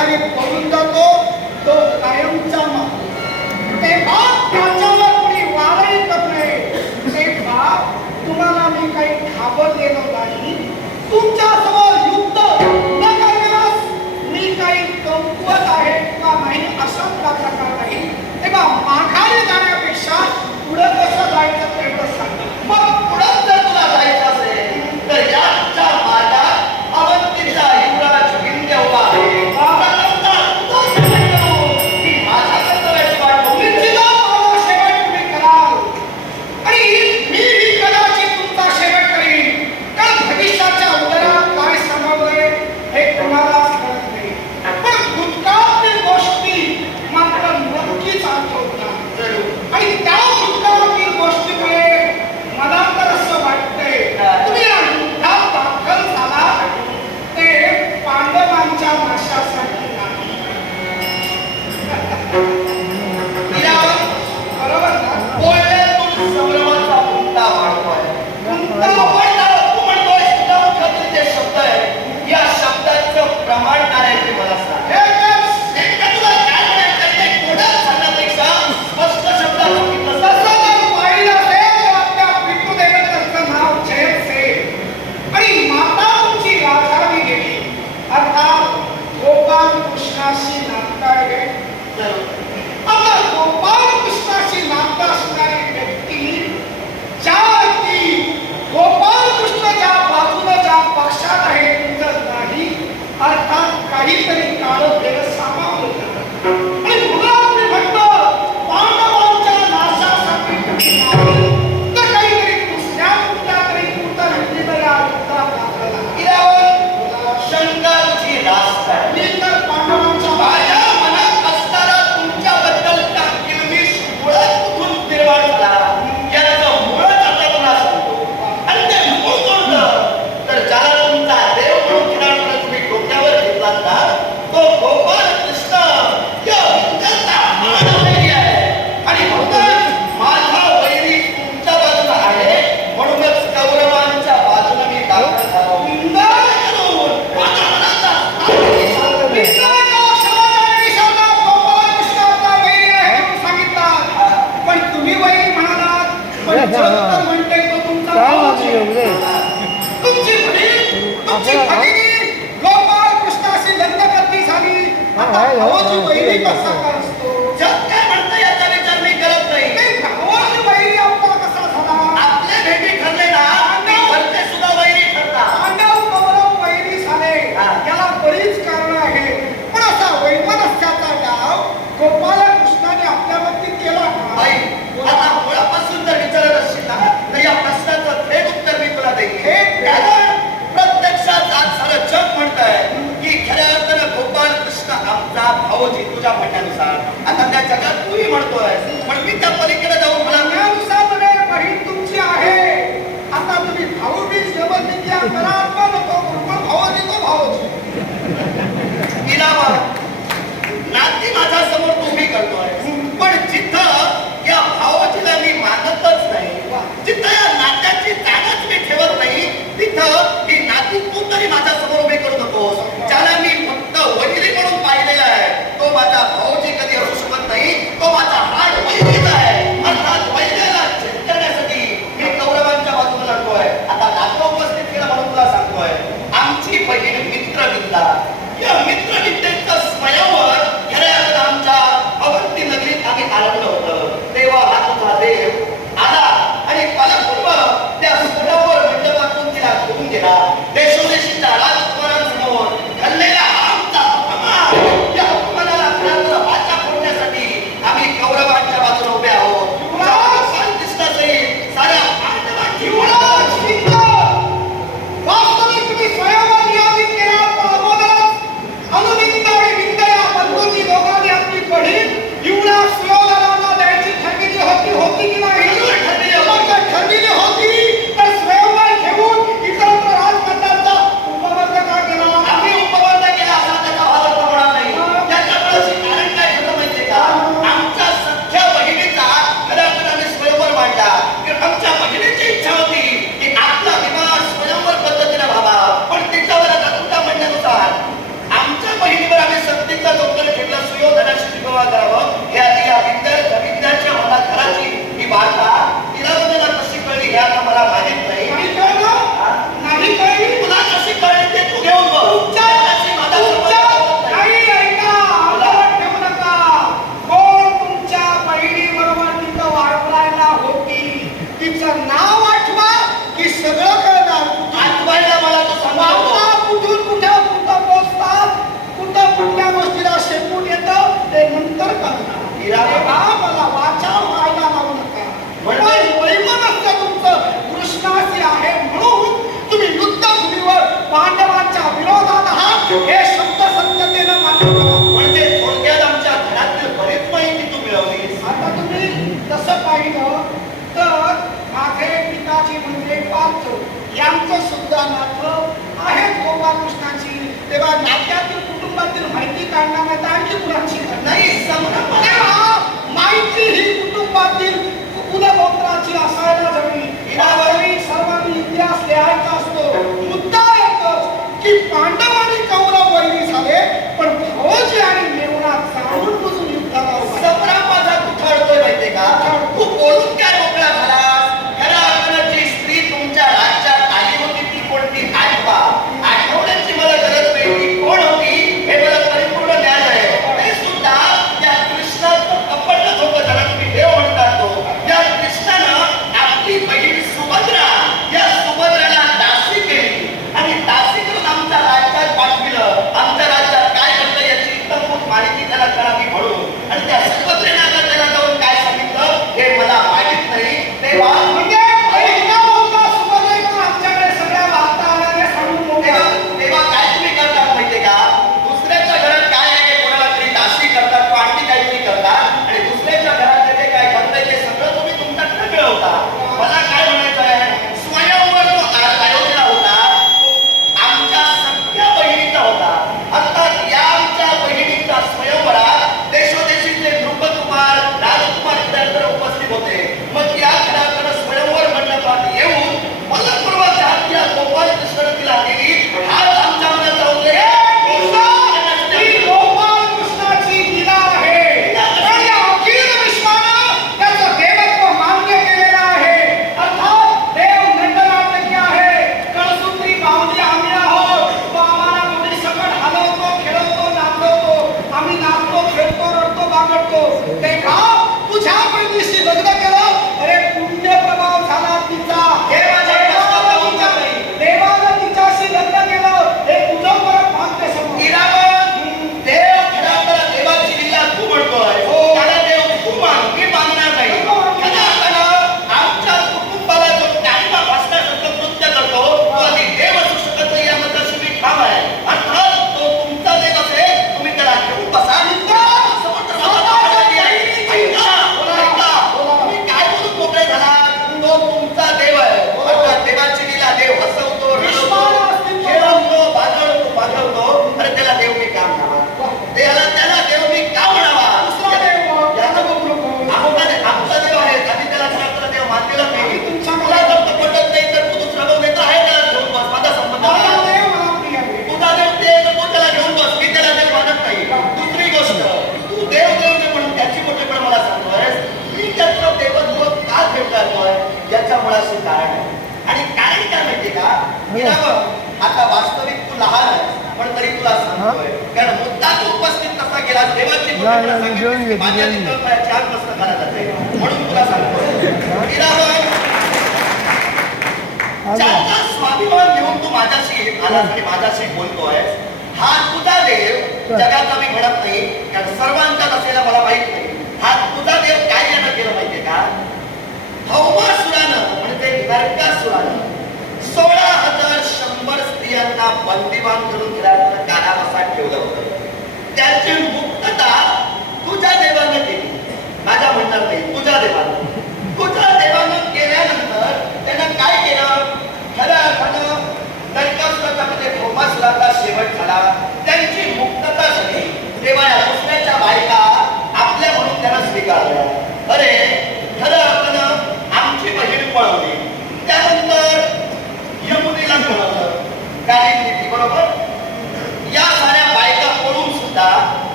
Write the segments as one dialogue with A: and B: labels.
A: प्रकारे पळून जातो तो कायमचा ते बाप त्याच्यावर कोणी वारही येत नाही. ते बाप तुम्हाला मी काही खाबर देणार नाही. तुमच्यासमोर युद्ध न करण्यास मी काही कमकुवत आहे का नाही असा प्रकार नाही. तेव्हा माघारी जाण्यापेक्षा पुढं कसं जायचं तेवढं सांग আমি বাঁচাতে नाथाची मंदिरे पालतो यांचं सुद्धा नाथ आहेत गोपालकृष्णाची. तेव्हा नात्यातील कुटुंबातील माहिती काढण्यामध्ये आणखी कुणाची
B: नाही
A: माहिती ही कुटुंबातील कुलगोत्राची असायला हवी. यावेळी सर्वांनी इतिहास लिहायचा असतो. मुद्दा एकच की पांडव आणि कौरव वैरी झाले पण फौजी आणि मेवणा चावून बसून युद्धाला
B: संभ्रामाचा कुठाळतोय माहितीये का? आता वास्तविक तू लहान आहेस पण तरी तुला सांगतोय. कारण मुद्दा तू उपस्थित कसा गेला देवाची माझ्या चार मस्त घाला जाते म्हणून तुला सांगतोय. स्वाभिमान घेऊन तू माझ्याशी आलास आणि माझ्याशी बोलतोय हा तुझा देव जगाचा मी म्हणत नाही कारण सर्वांचाच असलेला मला माहीत नाही. हा तुझा देव काय यानं केलं माहितीये का? हौमासुरानं म्हणजे नरकासुरानं सोळा हजार शंभर स्त्रियांना बंदिवान करून घरात कारावासात ठेवलं होतं. त्यांची मुक्तता तुझ्या देवाने केली. माझ्या म्हणणार नाही तुझ्या देवा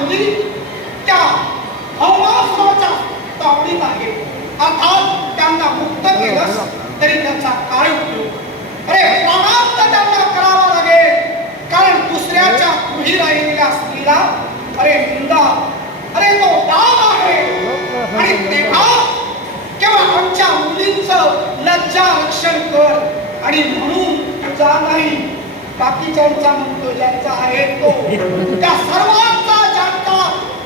A: मुली त्या हवासुराच्या तावडीत आहे. अर्थात त्यांना मुक्त केलंस तरी त्यांचा काय उपयोग? अरे प्राणांत त्यांना करावा लागेल. कारण दुसऱ्याच्या गृही राहिलेल्या स्त्रीला अरे निंदा. अरे तो दाम आहे. आणि तेव्हा केवळ आमच्या मुलींचं लज्जा रक्षण कर. आणि म्हणून तुझा नाही. बाकीच्यांचा म्हणतो ज्यांचा आहे तो त्या सर्वांचा ज्यांचा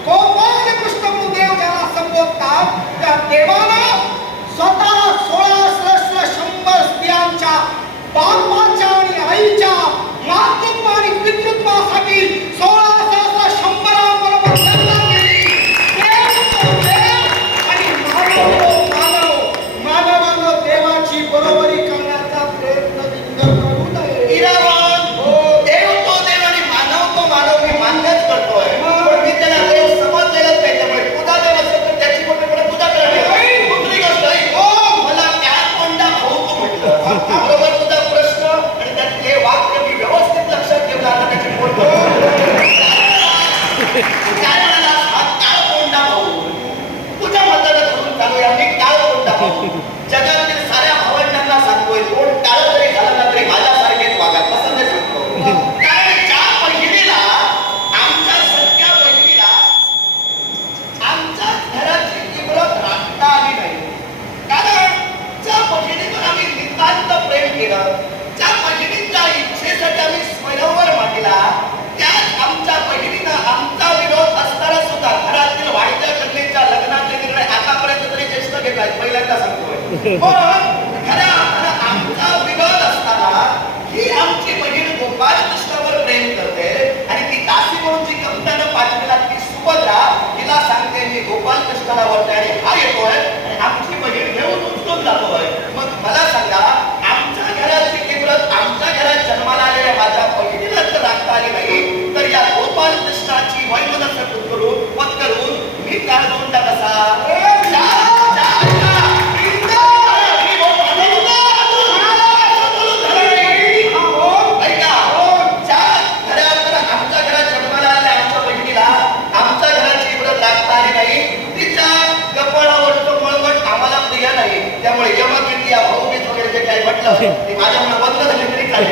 A: गोपाल कृष्णदेव ज्याला संबोधतात त्या देवानं स्वतः सोळा सहस्र शंभर स्त्रियांच्या बापाच्या आणि आईच्या मातृत्व आणि पितृत्वासाठी सोळा
B: म्हटलं बरोबर तुझा प्रश्न आणि त्यातले वाक्य मी व्यवस्थित लक्षात ठेवलं आता त्याची बोलतो काय म्हणाला हा काळ कोंडा भाऊ तुझ्या मतानं धरून चालूया मी काळ कोंडा भाऊ जगातील साऱ्या भावंडांना सांगतोय कोण काळ जरी झालं ना तरी माझ्यासारखेच वागा कसं नाही सांगतो कारण ज्या बहिणीला आमच्या सगळ्या बहिणीला आमच्या घराची इमारत राखता आली नाही कारण ज्या बहिणीवर आम्ही नितांत प्रेम केलं ज्या बहिणींच्या इच्छेसाठी आम्ही स्वयंवर मांडला त्याच आमच्या बहिणीनं आमचा विरोध असताना सुद्धा घरातील वाढत्या कन्येच्या लग्नाचे निर्णय आतापर्यंत तरी ज्येष्ठ घेतलाय पहिल्यांदा सांगतोय पण खऱ्या आमचा असताना ही आमची बहीण गोपाल कृष्णावर प्रेम करते आणि ती दासी म्हणून जी कवितानं पाठवलेला ती सुभद्रा तिला सांगते मी गोपाल कृष्णाला वरते आणि हा येतोय आणि आमची बहीण घेऊन जातोय. मग मला सांगा आमच्या घराची किंमत आमच्या घरात जन्माला आलेल्या माझ्या बहिणीला जर राखता आली नाही. तर या गोपाल कृष्णाची वैमनस्य करून पत्करून मी काळ दोंडा कसा जा, जा, जा. मी बोल- माझं बोल- त्यामुळे यमक इंडिया भाऊबीज वगैरे
A: जे काही म्हटलं ते
B: माझ्या मला बंद झाले तरी
A: काय